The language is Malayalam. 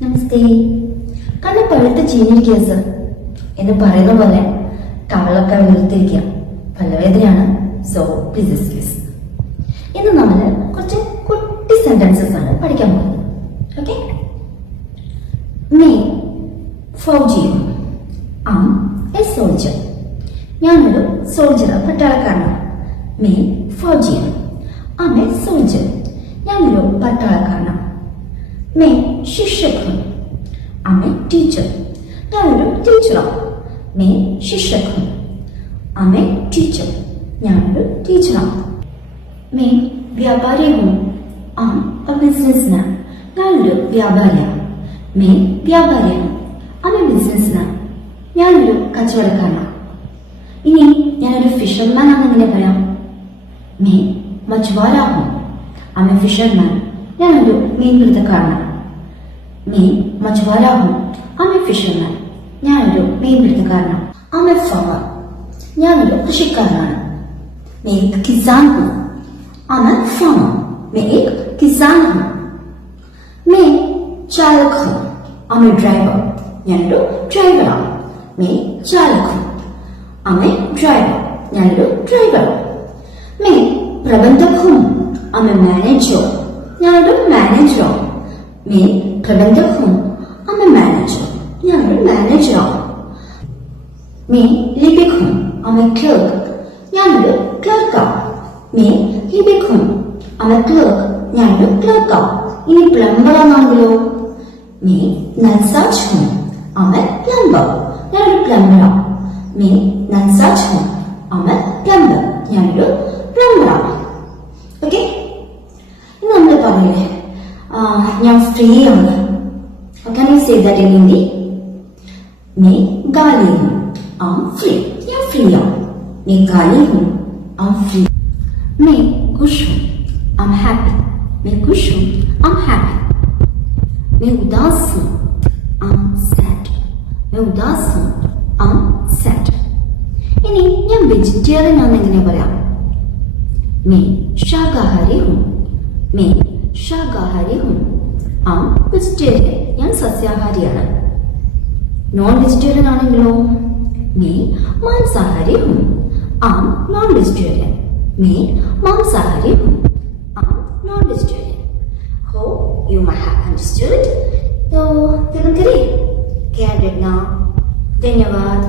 നമസ്തേ. കണ്ണ് പഴുത്ത് ചീഞ്ഞിരിക്കുക സർ എന്ന് പറയുന്ന പോലെ കവളൊക്കെ വീർത്തിരിക്കുക, പല്ലവേദനയാണ്. So please excuse. ഇന്ന് നമ്മൾ കുറച്ച് കുട്ടി സെന്റൻസസ് ആണ് പഠിക്കാൻ പോകുന്നത്. ഓക്കെ. മേ ഫൗജിയും ആം എ സോൾജർ. ഞാനൊരു സോൾജർ, പട്ടാളക്കാരനാണ്. മേ ഫൗജിയും ആം എ സോൾജർ. ഞാനൊരു പട്ടാളക്കാരനാണ്. मैं शिक्षक हूँ. मैं टीचर. ഞാനൊരു ടീച്ചറാണ്. मैं शिक्षक हूँ. मैं टीचर. ഞാനൊരു ടീച്ചറാണ്. मैं വ്യാപാരി हूँ. बिजनेसमैन. ഞാനൊരു വ്യാപാരിയാണ്. मैं വ്യാപാരി हूँ. बिजनेसमैन. ഞാനൊരു കച്ചവടക്കാരനാണ്. ഇനി ഞാനൊരു ഫിഷർമാൻ ആണെന്നെങ്ങനെ പറയാം? मैं मछुआरा हूँ. मैं फिशरमैन. ഞാനൊരു മീൻപിടുത്തക്കാരനാണ്. मैं मछुआरा हूँ. मैं फिशरमैन. ഞാനൊരു മീൻപിടുത്തക്കാരനാണ്. मैं फार्मर. ഞാനൊരു കൃഷിക്കാരനാണ്. मैं एक किसान हूँ. मैं फार्मर. मैं एक किसान हूँ. मैं चालक हूँ. मैं ड्राइवर. ഞാനൊരു ഡ്രൈവറാണ്. मैं चालक हूँ. मैं ड्राइवर. ഞാനൊരു ഡ്രൈവറാണ്. मैं प्रबंधक हूँ. मैं मैनेजर. ഞാനൊരു മാനേജറാണ്. मैं प्रबंधक हूँ. मैं मैनेजर. ഞാനൊരു മാനേജറാണ്. मैं लिपिक हूँ. मैं क्लर्क. ഞാനൊരു ക്ലർക്കാണ്. मैं लिपिक हूँ. मैं क्लर्क. ഞാനൊരു ക്ലർക്കാണ്. ഇനി പ്ലംബർ ആണെങ്കിലോ? मैं नलसाज हूँ. मैं प्लम्बर. ഞാനൊരു പ്ലംബറാണ്. मैं नलसाज हूँ. मैं प्लम्बर. ഞാനൊരു പ്ലംബറാണ്. ഓക്കെ. നമ്മൾ പറയില്ലേ, ഞാൻ ഫ്രീ ആണ്. Can you say that in Hindi? मैं गाली हूँ. फ्री. ഞാൻ ഫ്രീ ആണ്. मैं गाली हूँ. फ्री. मैं खुश हूँ. हैप्पी. मैं खुश हूँ. हैप्पी. मैं उदास हूँ. सैड. मैं उदास हूँ. सैड. ഇനി ഞാൻ വെജിറ്റേറിയൻ ആണെന്ന് എങ്ങനെ പറയാം? मैं शाकाहारी हूँ. मैं शाकाहारी हूँ. വെജിറ്റേറിയൻ. ഞാൻ സസ്യാഹാരിയാണ്. നോൺ വെജിറ്റേറിയൻ ആണെങ്കിലോ? मैं मांसाहारी हूँ. Non vegetarian. मैं मांसाहारी हूँ. Non vegetarian. Hope you might have understood. तो देखो करिए क्या देखना. धन्यवाद.